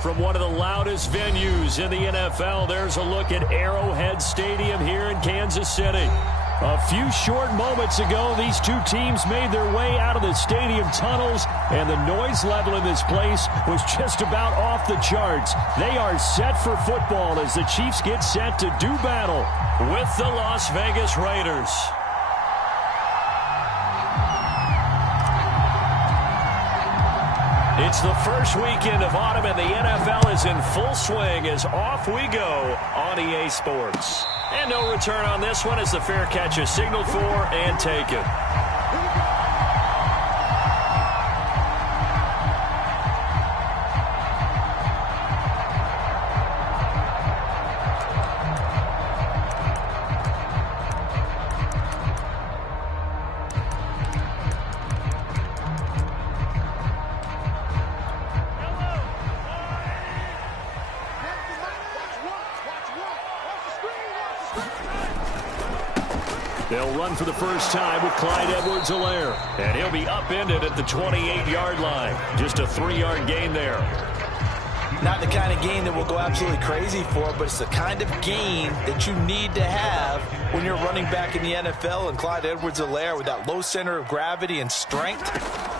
From one of the loudest venues in the NFL, there's a look at Arrowhead Stadium here in Kansas City. A few short moments ago, these two teams made their way out of the stadium tunnels, and the noise level in this place was just about off the charts. They are set for football as the Chiefs get set to do battle with the Las Vegas Raiders. It's the first weekend of autumn, and the NFL is in full swing as off we go on EA Sports. And no return on this one as the fair catch is signaled for and taken. They'll run for the first time with Clyde Edwards-Helaire. And he'll be upended at the 28-yard line. Just a 3-yard gain there. Not the kind of gain that we'll go absolutely crazy for, but it's the kind of gain that you need to have when you're running back in the NFL. And Clyde Edwards-Helaire, with that low center of gravity and strength,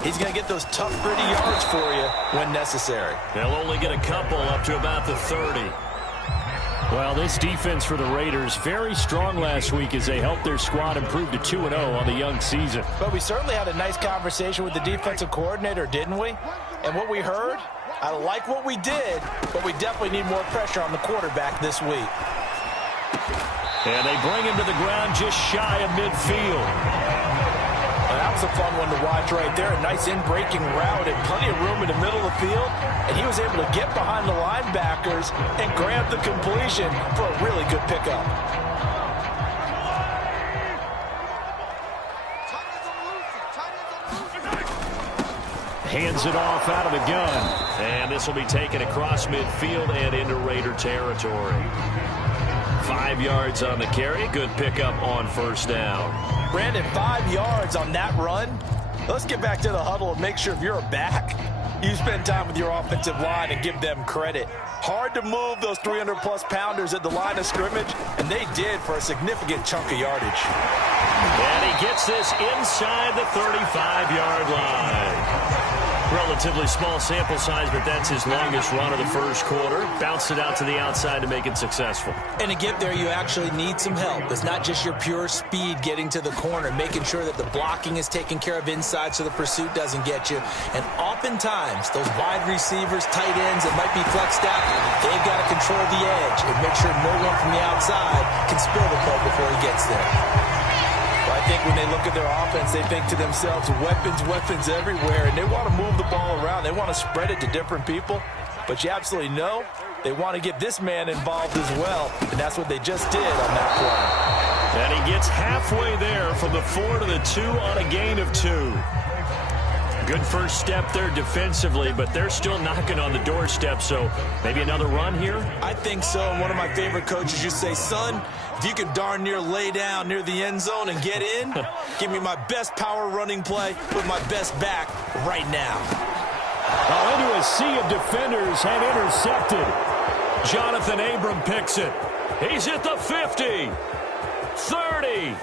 he's going to get those tough, gritty yards for you when necessary. They'll only get a couple up to about the 30. Well, this defense for the Raiders, very strong last week as they helped their squad improve to 2-0 on the young season. But we certainly had a nice conversation with the defensive coordinator, didn't we? And what we heard, I like what we did, but we definitely need more pressure on the quarterback this week. And they bring him to the ground just shy of midfield. That was a fun one to watch right there. A nice in-breaking route and plenty of room in the middle of the field. And he was able to get behind the linebackers and grab the completion for a really good pickup. Hands it off out of the gun. And this will be taken across midfield and into Raider territory. 5 yards on the carry. Good pickup on first down. Brandon, 5 yards on that run. Let's get back to the huddle and make sure if you're a back, you spend time with your offensive line and give them credit. Hard to move those 300-plus pounders at the line of scrimmage, and they did for a significant chunk of yardage. And he gets this inside the 35-yard line. Relatively small sample size, but that's his longest run of the first quarter. Bounced it out to the outside to make it successful. And to get there, you actually need some help. It's not just your pure speed getting to the corner, making sure that the blocking is taken care of inside so the pursuit doesn't get you. And oftentimes, those wide receivers, tight ends that might be flexed out, they've got to control the edge and make sure no one from the outside can spill the play before he gets there. I think when they look at their offense, they think to themselves, weapons everywhere, and they want to move the ball around. They want to spread it to different people, but you absolutely know they want to get this man involved as well, and that's what they just did on that play. And he gets halfway there from the 4 to the 2 on a gain of 2. Good first step there defensively, but they're still knocking on the doorstep, so maybe another run here? I think so, and one of my favorite coaches used to say, son, if you can darn near lay down near the end zone and get in, give me my best power running play with my best back right now. Into a sea of defenders and intercepted. Jonathan Abram picks it. He's at the 50, 30,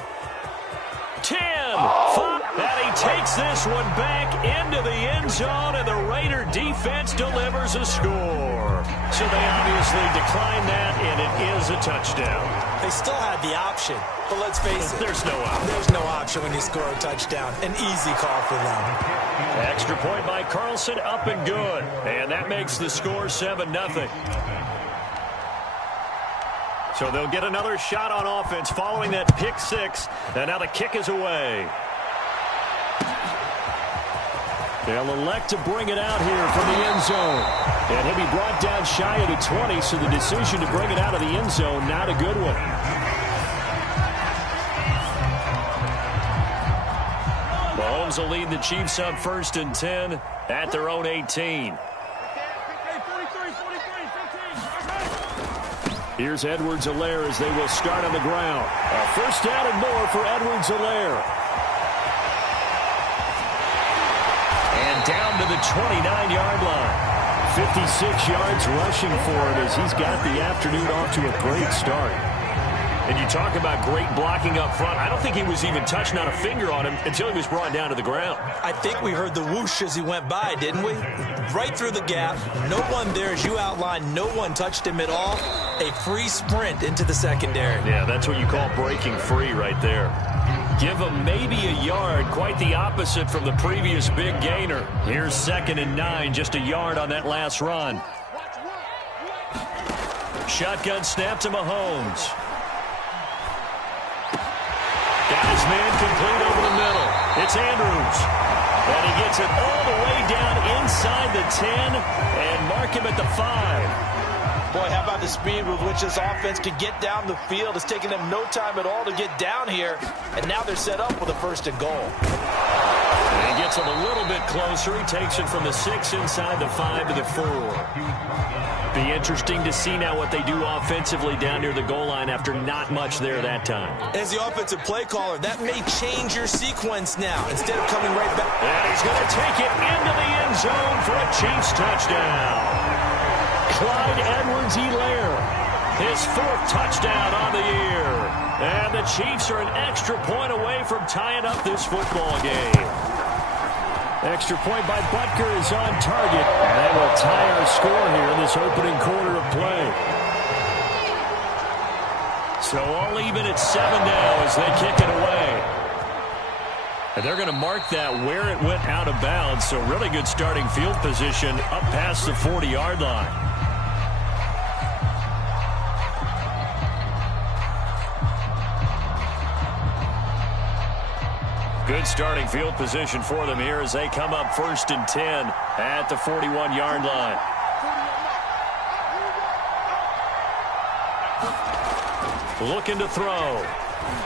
10, 5, and he takes this one back into the end zone, and the Raider defense delivers a score. So they obviously decline that, and it is a touchdown. They still had the option, but let's face it. There's no option. There's no option when you score a touchdown. An easy call for them. Extra point by Carlson, up and good. And that makes the score 7-0. So they'll get another shot on offense following that pick six. And now the kick is away. They'll elect to bring it out here from the end zone. And he'll be brought down shy of the 20, so the decision to bring it out of the end zone, not a good one. Mahomes will lead the Chiefs up 1st and 10 at their own 18. Here's Edwards-Helaire as they will start on the ground. A first down and more for Edwards-Helaire. And down to the 29-yard line. 56 yards rushing for him as he's got the afternoon off to a great start. And you talk about great blocking up front. I don't think he was even touched, not a finger on him, until he was brought down to the ground. I think we heard the whoosh as he went by, didn't we? Right through the gap. No one there, as you outlined. No one touched him at all. A free sprint into the secondary. Yeah, that's what you call breaking free right there. Give him maybe a yard, quite the opposite from the previous big gainer. Here's 2nd and 9, just a yard on that last run. Shotgun snap to Mahomes. Got his man complete over the middle. It's Andrews. And he gets it all the way down inside the 10 and mark him at the 5. Boy, how about the speed with which this offense can get down the field? It's taken them no time at all to get down here. And now they're set up with a 1st and goal. And he gets him a little bit closer. He takes it from the 6 inside the 5 to the 4. Be interesting to see now what they do offensively down near the goal line after not much there that time. As the offensive play caller, that may change your sequence now. Instead of coming right back. And he's going to take it into the end zone for a Chiefs touchdown. Clyde Edwards-Helaire, his 4th touchdown on the year. And the Chiefs are an extra point away from tying up this football game. Extra point by Butker is on target. And that will tie our score here in this opening quarter of play. So all even at 7 now as they kick it away. And they're going to mark that where it went out of bounds. So really good starting field position up past the 40-yard line. Good starting field position for them here as they come up 1st and 10 at the 41-yard line. Looking to throw.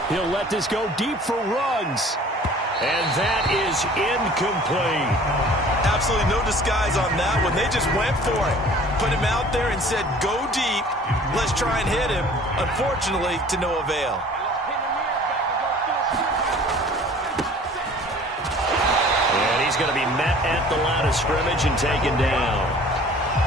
He'll let this go deep for Ruggs. And that is incomplete. Absolutely no disguise on that one. They just went for it. Put him out there and said, go deep. Let's try and hit him. Unfortunately, to no avail. He's going to be met at the line of scrimmage and taken down.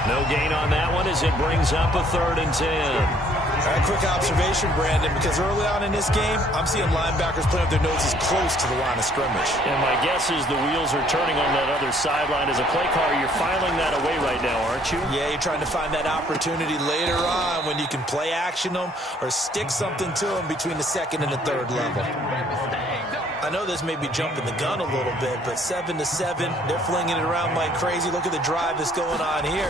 No gain on that one as it brings up a 3rd and 10. All right, quick observation, Brandon, because early on in this game, I'm seeing linebackers playing with their noses close to the line of scrimmage. And my guess is the wheels are turning on that other sideline. As a play caller, you're filing that away right now, aren't you? Yeah, you're trying to find that opportunity later on when you can play action them or stick something to them between the 2nd and the 3rd level. I know this may be jumping the gun a little bit, but 7 to 7, they're flinging it around like crazy. Look at the drive that's going on here.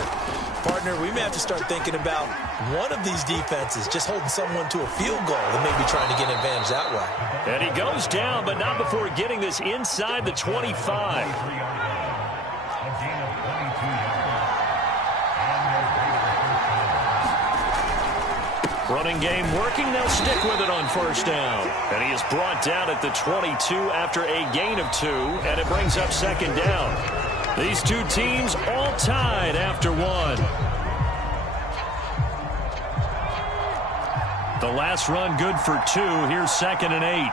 Partner, we may have to start thinking about one of these defenses just holding someone to a field goal and maybe trying to get an advantage that way. And he goes down, but not before getting this inside the 25. Running game working. They'll stick with it on 1st down. And he is brought down at the 22 after a gain of 2, and it brings up 2nd down. These two teams all tied after 1. The last run good for 2. Here's 2nd and 8.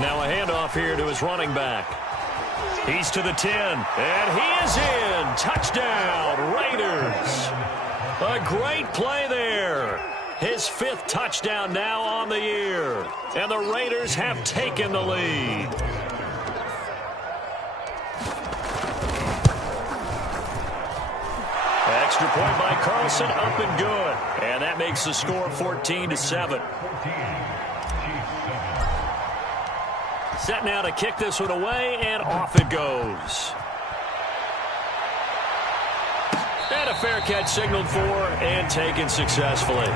Now a handoff here to his running back. He's to the 10, and he is in. Touchdown, Raiders. A great play there. His 5th touchdown now on the year. And the Raiders have taken the lead. Extra point by Carlson, up and good. And that makes the score 14 to 7. Set now to kick this one away, and off it goes. And a fair catch signaled for and taken successfully.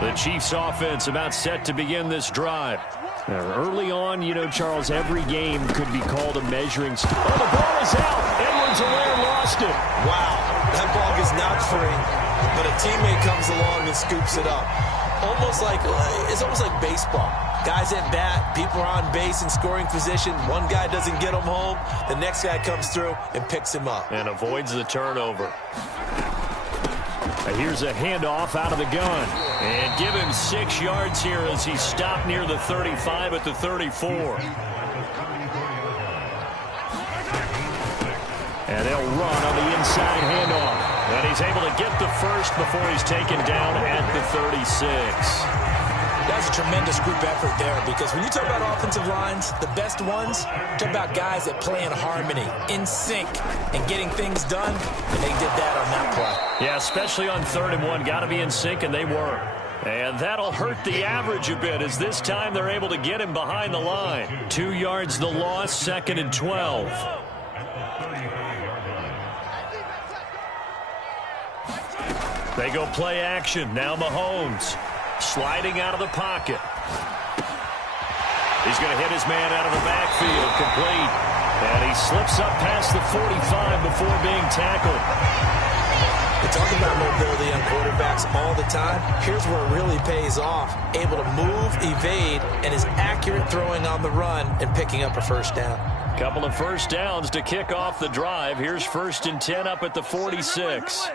The Chiefs offense about set to begin this drive. Early on, you know, Charles, every game could be called a measuring stick. Oh, the ball is out. Edwards-Helaire lost it. Wow, that ball is not free, but a teammate comes along and scoops it up. It's almost like baseball. Guys at bat, people are on base in scoring position. One guy doesn't get him home. The next guy comes through and picks him up. And avoids the turnover. Here's a handoff out of the gun. And give him 6 yards here as he stopped near the 35 at the 34. And they'll run on the inside handoff. And he's able to get the first before he's taken down at the 36. That's a tremendous group effort there, because when you talk about offensive lines, the best ones, talk about guys that play in harmony, in sync, and getting things done, and they did that on that play. Yeah, especially on 3rd and 1. Got to be in sync, and they were. And that'll hurt the average a bit, as this time they're able to get him behind the line. 2 yards the loss, 2nd and 12. They go play action. Now Mahomes sliding out of the pocket. He's going to hit his man out of the backfield, complete. And he slips up past the 45 before being tackled. We talk about mobility on quarterbacks all the time. Here's where it really pays off. Able to move, evade, and is accurate throwing on the run and picking up a first down. Couple of first downs to kick off the drive. Here's 1st and 10 up at the 46.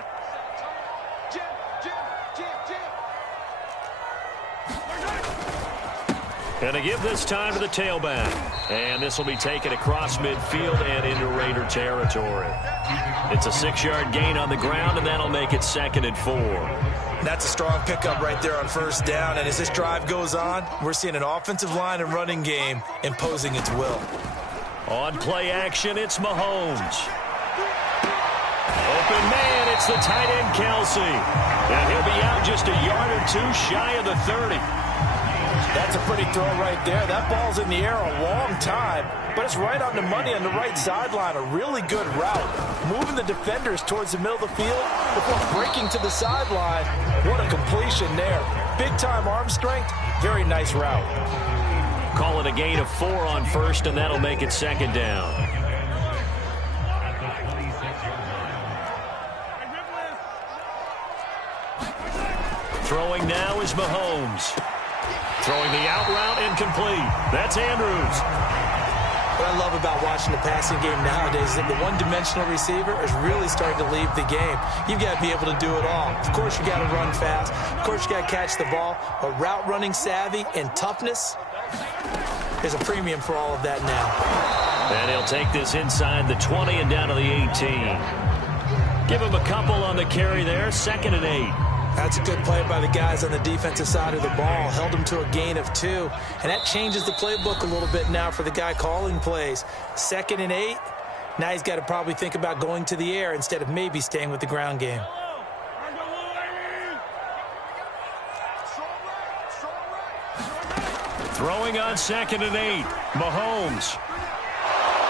And to give this time to the tailback. And this will be taken across midfield and into Raider territory. It's a 6-yard gain on the ground, and that'll make it 2nd and 4. That's a strong pickup right there on first down. And as this drive goes on, we're seeing an offensive line and running game imposing its will. On play action, it's Mahomes. Open man, it's the tight end, Kelsey. And he'll be out just a yard or two shy of the 30. That's a pretty throw right there. That ball's in the air a long time, but it's right on the money on the right sideline. A really good route. Moving the defenders towards the middle of the field before breaking to the sideline. What a completion there. Big-time arm strength. Very nice route. Call it a gain of 4 on first, and that'll make it 2nd down. Throwing now is Mahomes. Throwing the out route, incomplete. That's Andrews. What I love about watching the passing game nowadays is that the one-dimensional receiver is really starting to leave the game. You've got to be able to do it all. Of course, you got to run fast. Of course, you got to catch the ball. But route running savvy and toughness, there's a premium for all of that now. And he'll take this inside the 20 and down to the 18. Give him a couple on the carry there. 2nd and 8. That's a good play by the guys on the defensive side of the ball. Held him to a gain of 2. And that changes the playbook a little bit now for the guy calling plays. 2nd and 8. Now he's got to probably think about going to the air instead of maybe staying with the ground game. Throwing on 2nd and 8. Mahomes.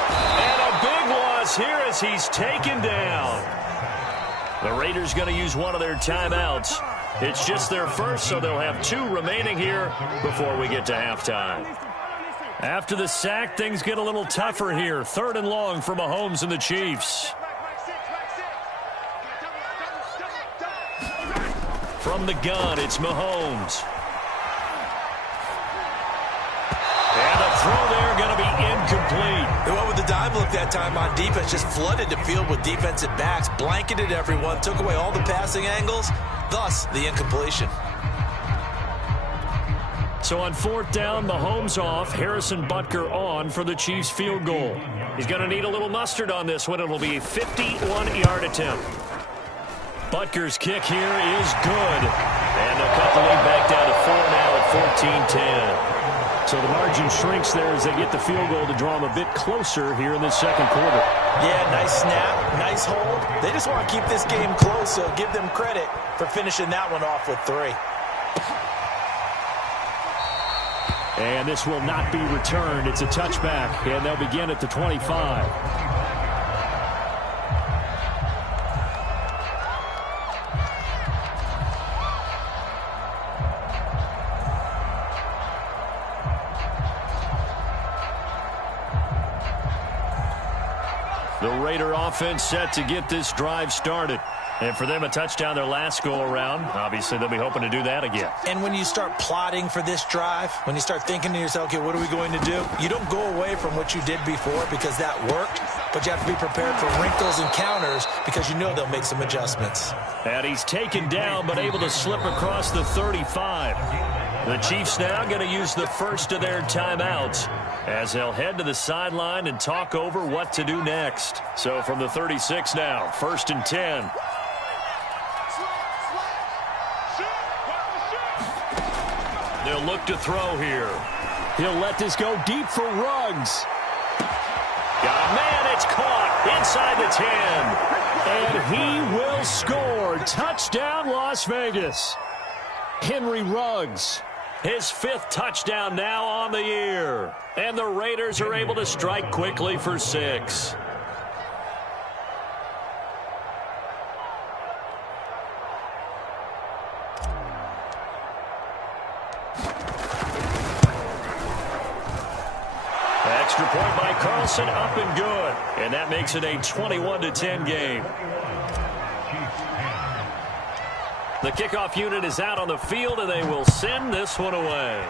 And a big loss here as he's taken down. The Raiders going to use one of their timeouts. It's just their first, so they'll have 2 remaining here before we get to halftime. After the sack, things get a little tougher here. 3rd and long for Mahomes and the Chiefs. From the gun, it's Mahomes. And the throw there going to be incomplete. They went with the dime look that time on defense. Just flooded the field with defensive backs. Blanketed everyone. Took away all the passing angles. Thus, the incompletion. So on 4th down, Mahomes off. Harrison Butker on for the Chiefs field goal. He's going to need a little mustard on this one. It'll be a 51-yard attempt. Butker's kick here is good. And they'll cut the lead back down to 4 now at 14-10. So the margin shrinks there as they get the field goal to draw them a bit closer here in the 2nd quarter. Yeah, nice snap, nice hold. They just want to keep this game close, so give them credit for finishing that one off with 3. And this will not be returned. It's a touchback, and they'll begin at the 25. The Raider offense set to get this drive started. And for them, a touchdown their last go-around. Obviously, they'll be hoping to do that again. And when you start plotting for this drive, when you start thinking to yourself, okay, what are we going to do? You don't go away from what you did before because that worked. but you have to be prepared for wrinkles and counters because you know they'll make some adjustments. And he's taken down but able to slip across the 35. The Chiefs now going to use the first of their timeouts as they'll head to the sideline and talk over what to do next. So from the 36 now, 1st and 10. They'll look to throw here. He'll let this go deep for Ruggs. Got a man, it's caught inside the 10. And he will score. Touchdown, Las Vegas. Henry Ruggs, his 5th touchdown now on the year. And the Raiders are able to strike quickly for 6. Extra point by Carlson, up and good. And that makes it a 21-10 game. The kickoff unit is out on the field, and they will send this one away.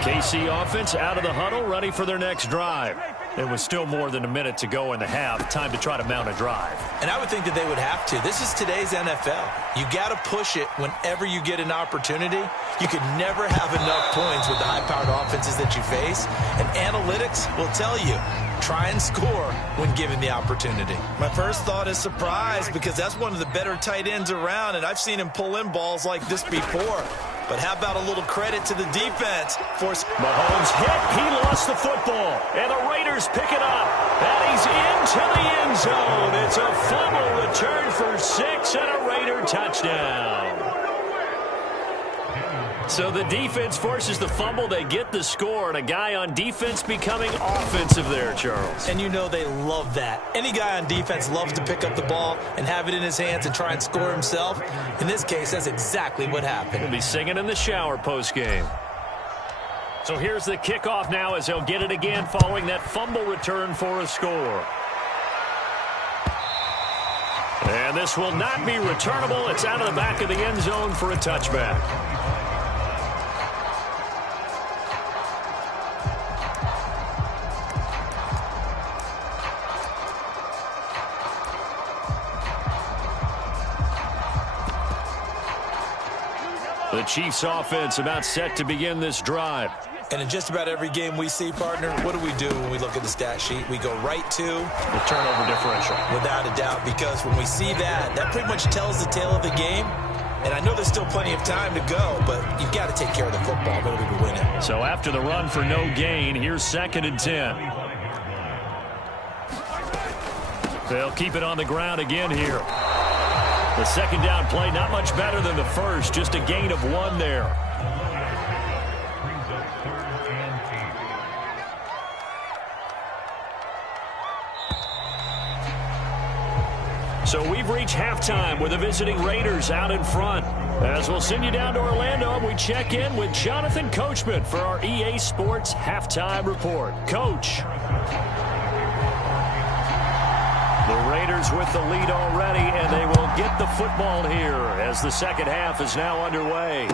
KC offense out of the huddle, ready for their next drive. There was still more than a minute to go in the half. Time to try to mount a drive. And I would think that they would have to. This is today's NFL. You got to push it whenever you get an opportunity. You could never have enough points with the high-powered offenses that you face. And analytics will tell you, try and score when given the opportunity. My first thought is surprise because that's one of the better tight ends around, and I've seen him pull in balls like this before. But how about a little credit to the defense for Mahomes hit. He lost the football. And the Raiders pick it up. And he's into the end zone. It's a fumble return for 6 and a Raider touchdown. So the defense forces the fumble. They get the score. And a guy on defense becoming offensive there, Charles. And you know they love that. Any guy on defense loves to pick up the ball and have it in his hands and try and score himself. In this case, that's exactly what happened. He'll be singing in the shower post-game. So here's the kickoff now as they'll get it again following that fumble return for a score. And this will not be returnable. It's out of the back of the end zone for a touchback. The Chiefs offense about set to begin this drive. And in just about every game we see, partner, what do when we look at the stat sheet? We go right to the turnover differential. Without a doubt, because when we see that, that pretty much tells the tale of the game. And I know there's still plenty of time to go, but you've got to take care of the football in order to win it. So after the run for no gain, here's 2nd and 10. They'll keep it on the ground again here. The second down play, not much better than the first, just a gain of 1 there. So we've reached halftime with the visiting Raiders out in front. As we'll send you down to Orlando, and we check in with Jonathan Coachman for our EA Sports Halftime Report. Coach. The Raiders with the lead already, and they will get the football here as the second half is now underway.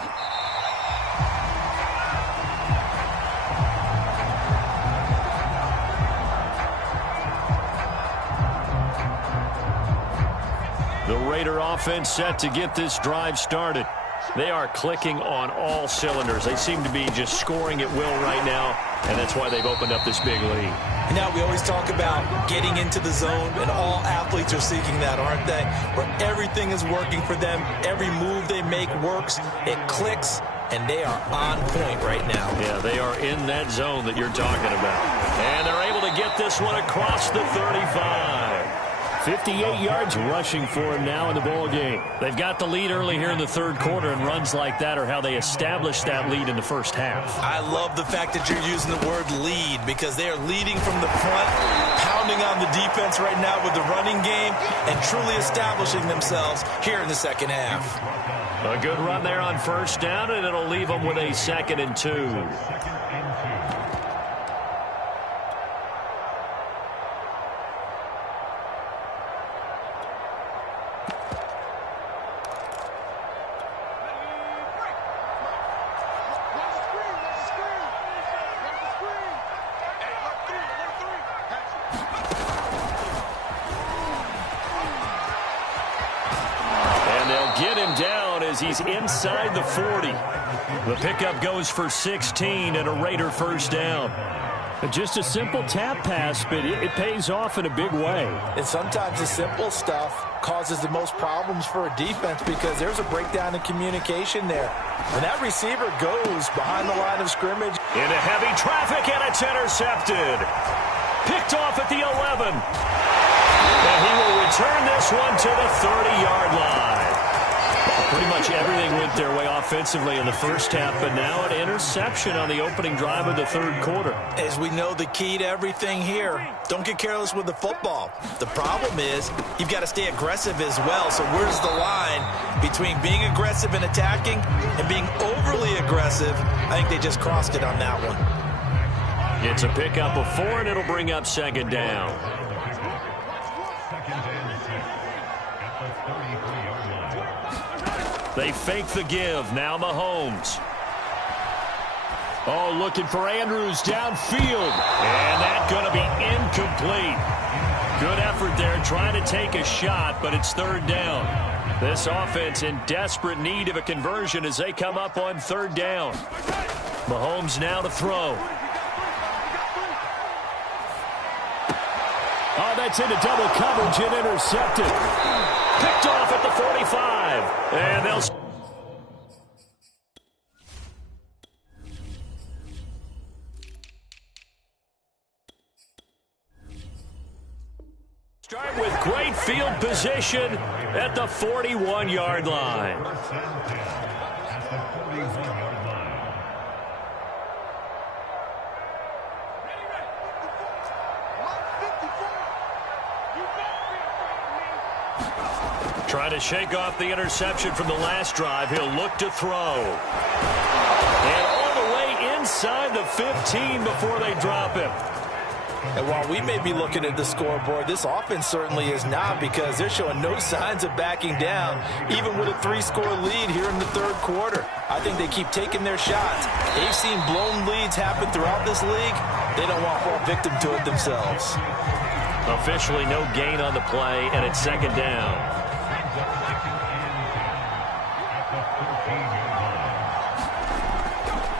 The Raider offense set to get this drive started. They are clicking on all cylinders. They seem to be just scoring at will right now, and that's why they've opened up this big lead. Now, we always talk about getting into the zone, and all athletes are seeking that, aren't they? Where everything is working for them, every move they make works, it clicks, and they are on point right now. Yeah, they are in that zone that you're talking about. And they're able to get this one across the 35. 58 yards rushing for him now in the ball game. They've got the lead early here in the third quarter, and runs like that are how they establish that lead in the first half. I love the fact that you're using the word lead because they are leading from the front, pounding on the defense right now with the running game, and truly establishing themselves here in the second half. A good run there on first down, and it'll leave them with a 2nd and 2. as he's inside the 40. The pickup goes for 16 and a Raider first down. Just a simple tap pass, but it pays off in a big way. And sometimes the simple stuff causes the most problems for a defense because there's a breakdown in communication there. When that receiver goes behind the line of scrimmage. Into heavy traffic, and it's intercepted. Picked off at the 11. And he will return this one to the 30-yard line. Pretty much everything went their way offensively in the first half, but now an interception on the opening drive of the third quarter. As we know, the key to everything here, don't get careless with the football. The problem is you've got to stay aggressive as well. So where's the line between being aggressive and attacking and being overly aggressive? I think they just crossed it on that one. It's a pickup of 4, and it'll bring up second down. They fake the give. Now Mahomes. Oh, looking for Andrews downfield. And that's going to be incomplete. Good effort there trying to take a shot, but it's third down. This offense in desperate need of a conversion as they come up on third down. Mahomes now to throw. Oh, that's into double coverage and intercepted. Picked off at the 45. And they'll... start with great field position at the 41-yard line. Trying to shake off the interception from the last drive. He'll look to throw. And all the way inside the 15 before they drop him. And while we may be looking at the scoreboard, this offense certainly is not, because they're showing no signs of backing down, even with a 3-score lead here in the third quarter. I think they keep taking their shots. They've seen blown leads happen throughout this league. They don't want to fall victim to it themselves. Officially no gain on the play, and it's second down.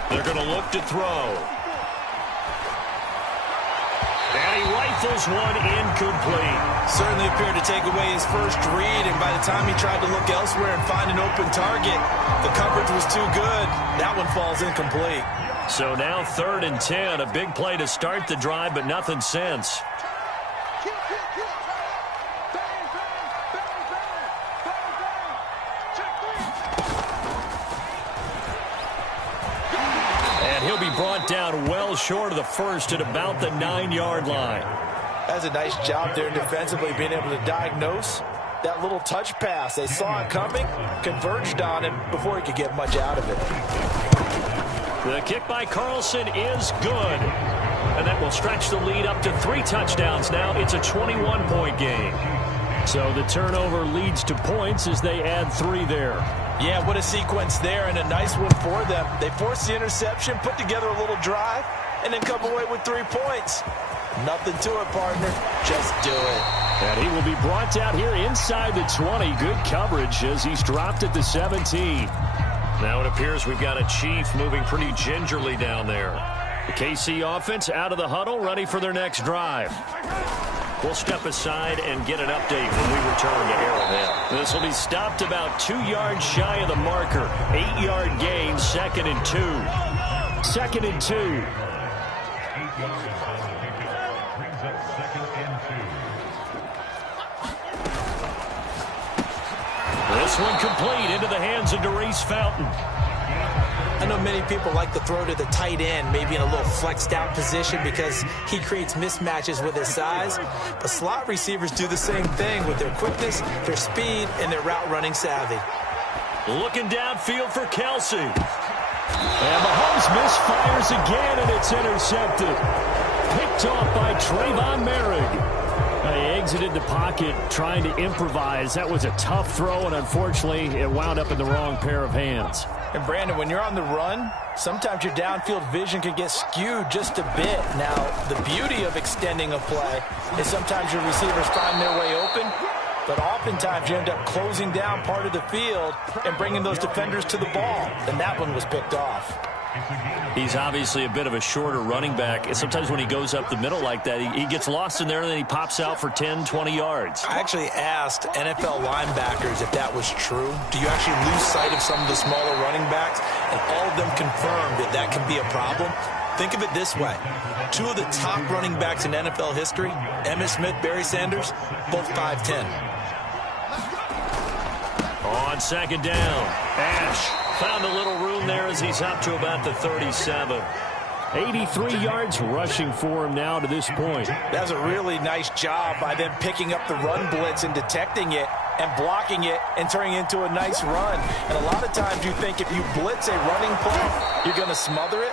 They're going to look to throw. And he rifles one incomplete. Certainly appeared to take away his first read, and by the time he tried to look elsewhere and find an open target, the coverage was too good. That one falls incomplete. So now 3rd and 10, a big play to start the drive, but nothing since. He'll be brought down well short of the first at about the 9-yard line. That's a nice job there defensively, being able to diagnose that little touch pass. They saw it coming, converged on him before he could get much out of it. The kick by Carlson is good. And that will stretch the lead up to 3 touchdowns now. It's a 21-point game. So the turnover leads to points as they add 3 there. Yeah, what a sequence there, and a nice one for them. They forced the interception, put together a little drive, and then come away with 3 points. Nothing to it, partner. Just do it. And he will be brought down here inside the 20. Good coverage as he's dropped at the 17. Now it appears we've got a Chief moving pretty gingerly down there. The KC offense out of the huddle, ready for their next drive. We'll step aside and get an update when we return to Arrowhead. This will be stopped about 2 yards shy of the marker. 8-yard gain, 2nd and 2. 2nd and 2. This one complete into the hands of Darius Fountain. I know many people like to throw to the tight end, maybe in a little flexed out position because he creates mismatches with his size. But slot receivers do the same thing with their quickness, their speed, and their route running savvy. Looking downfield for Kelsey. And Mahomes misfires again, and it's intercepted. Picked off by Trayvon Merrick. He exited the pocket trying to improvise. That was a tough throw, and unfortunately, it wound up in the wrong pair of hands. And Brandon, when you're on the run, sometimes your downfield vision can get skewed just a bit. Now, the beauty of extending a play is sometimes your receivers find their way open, but oftentimes you end up closing down part of the field and bringing those defenders to the ball, and that one was picked off. He's obviously a bit of a shorter running back. Sometimes when he goes up the middle like that, he gets lost in there, and then he pops out for 10, 20 yards. I actually asked NFL linebackers if that was true. Do you actually lose sight of some of the smaller running backs? And all of them confirmed that that can be a problem. Think of it this way. Two of the top running backs in NFL history, Emmitt Smith, Barry Sanders, both 5'10". On second down, Ash found a little room there as he's up to about the 37. 83 yards rushing for him now to this point. That was a really nice job by them picking up the run blitz and detecting it and blocking it and turning it into a nice run. And a lot of times you think if you blitz a running play, you're going to smother it.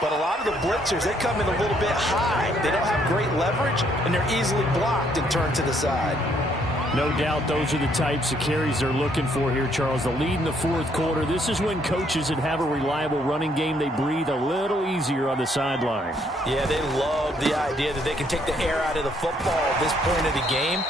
But a lot of the blitzers, they come in a little bit high. They don't have great leverage, and they're easily blocked and turned to the side. No doubt those are the types of carries they're looking for here, Charles. The lead in the fourth quarter. This is when coaches that have a reliable running game, they breathe a little easier on the sideline. Yeah, they love the idea that they can take the air out of the football at this point of the game.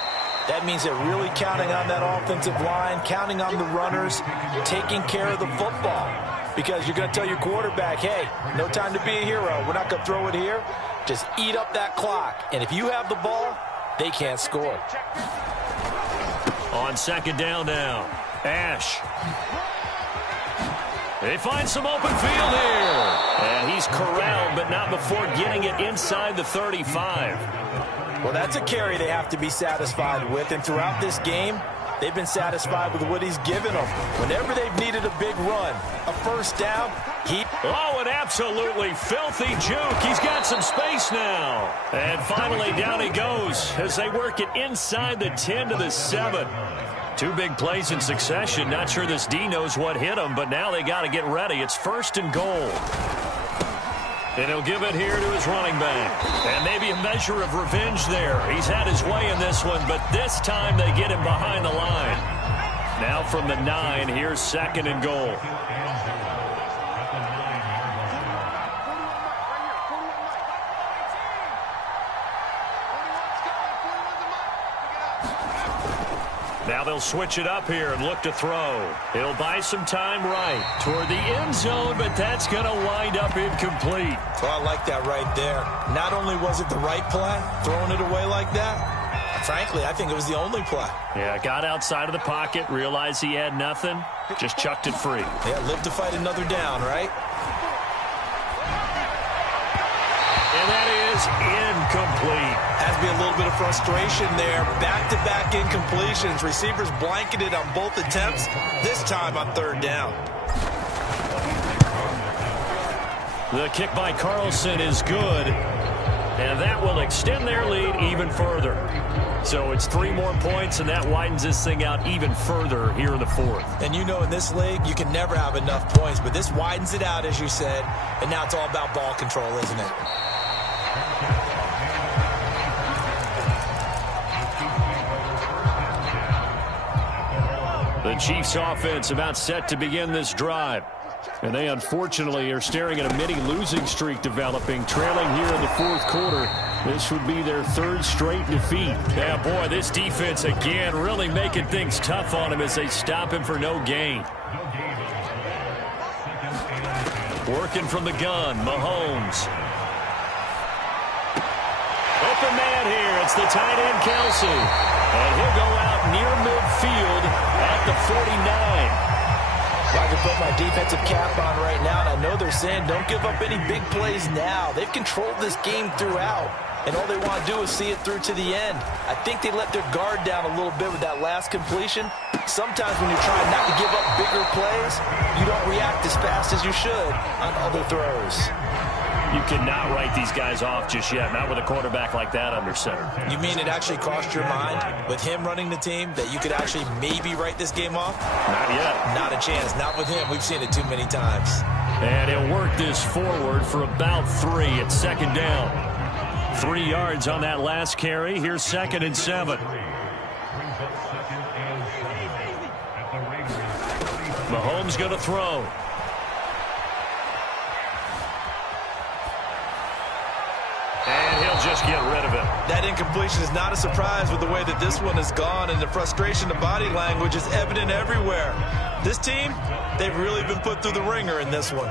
That means they're really counting on that offensive line, counting on the runners, taking care of the football. Because you're going to tell your quarterback, hey, no time to be a hero. We're not going to throw it here. Just eat up that clock. And if you have the ball, they can't score. On second down now, Ash. They find some open field here. And he's corralled, but not before getting it inside the 35. Well, that's a carry they have to be satisfied with. And throughout this game, they've been satisfied with what he's given them. Whenever they've needed a big run, a first down, Oh, an absolutely filthy juke. He's got some space now. And finally, down he goes as they work it inside the 10 to the 7. Two big plays in succession. Not sure this D knows what hit him, but now they got to get ready. It's first and goal. And he'll give it here to his running back. And maybe a measure of revenge there. He's had his way in this one, but this time they get him behind the line. Now from the 9, here's second and goal. Now they'll switch it up here and look to throw. He'll buy some time right toward the end zone, but that's going to wind up incomplete. Well, I like that right there. Not only was it the right play, throwing it away like that, frankly, I think it was the only play. Yeah, got outside of the pocket, realized he had nothing, just chucked it free. Yeah, live to fight another down, right? And that is incomplete. Has to be a little bit of frustration there. Back-to-back incompletions. Receivers blanketed on both attempts, this time on third down. The kick by Carlson is good, and that will extend their lead even further. So it's 3 more points, and that widens this thing out even further here in the fourth. And you know in this league, you can never have enough points, but this widens it out, as you said, and now it's all about ball control, isn't it? The Chiefs offense about set to begin this drive. And they unfortunately are staring at a mini losing streak developing, trailing here in the fourth quarter. This would be their 3rd straight defeat. Yeah, boy, this defense again really making things tough on him as they stop him for no gain. Working from the gun, Mahomes. Open man here. It's the tight end, Kelsey. And he'll go out near midfield at the 49. If I can put my defensive cap on right now, and I know they're saying don't give up any big plays now. They've controlled this game throughout, and all they want to do is see it through to the end. I think they let their guard down a little bit with that last completion. Sometimes when you're trying not to give up bigger plays, you don't react as fast as you should on other throws. You cannot write these guys off just yet, not with a quarterback like that under center. You mean it actually crossed your mind with him running the team that you could actually maybe write this game off? Not yet. Not a chance. Not with him. We've seen it too many times. And he'll work this forward for about 3 at second down. 3 yards on that last carry. Here's second and 7. Mahomes going to throw. And he'll just get rid of it. That incompletion is not a surprise with the way that this one has gone, and the frustration, the body language is evident everywhere. This team, they've really been put through the ringer in this one.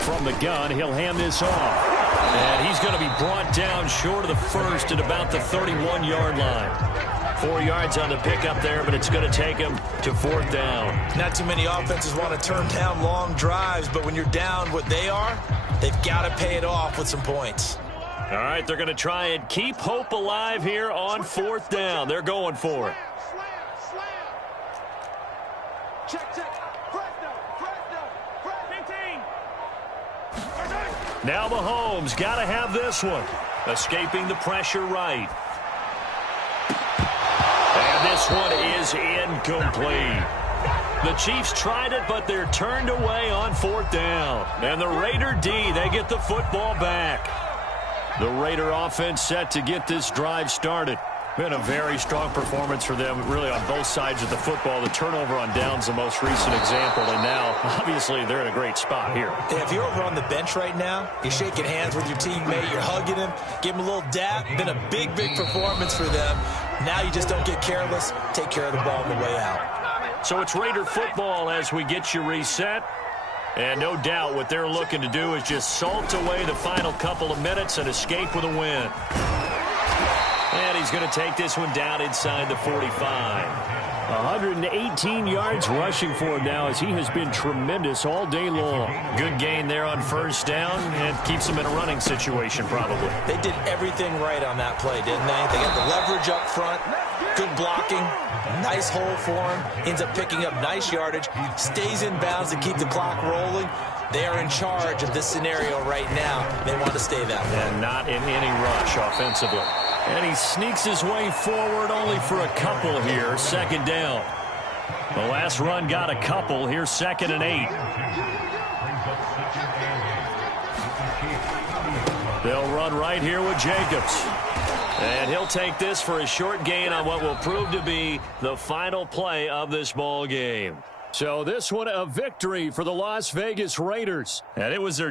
From the gun, he'll hand this off. And he's going to be brought down short of the first at about the 31-yard line. 4 yards on the pickup there, but it's going to take him to 4th down. Not too many offenses want to turn down long drives, but when you're down what they are, they've got to pay it off with some points. All right, they're going to try and keep hope alive here on 4th down. They're going for it. Now Mahomes got to have this one. Escaping the pressure right. And this one is incomplete. The Chiefs tried it, but they're turned away on 4th down. And the Raider D, they get the football back. The Raider offense set to get this drive started. Been a very strong performance for them, really, on both sides of the football. The turnover on downs, the most recent example, and now, obviously, they're in a great spot here. If you're over on the bench right now, you're shaking hands with your teammate, you're hugging him, give him a little dap. Been a big, big performance for them. Now you just don't get careless. Take care of the ball on the way out. So it's Raider football as we get you reset. And no doubt what they're looking to do is just salt away the final couple of minutes and escape with a win. And he's going to take this one down inside the 45. 118 yards rushing for him now as he has been tremendous all day long. Good gain there on 1st down and keeps him in a running situation probably. They did everything right on that play, didn't they? They got the leverage up front, good blocking, nice hole for him, ends up picking up nice yardage, stays in bounds to keep the clock rolling. They are in charge of this scenario right now. They want to stay that way. And not in any rush offensively. And he sneaks his way forward only for a couple here. 2nd down. The last run got a couple. Here's 2nd and 8. They'll run right here with Jacobs. And he'll take this for a short gain on what will prove to be the final play of this ball game. So this one a victory for the Las Vegas Raiders. And it was their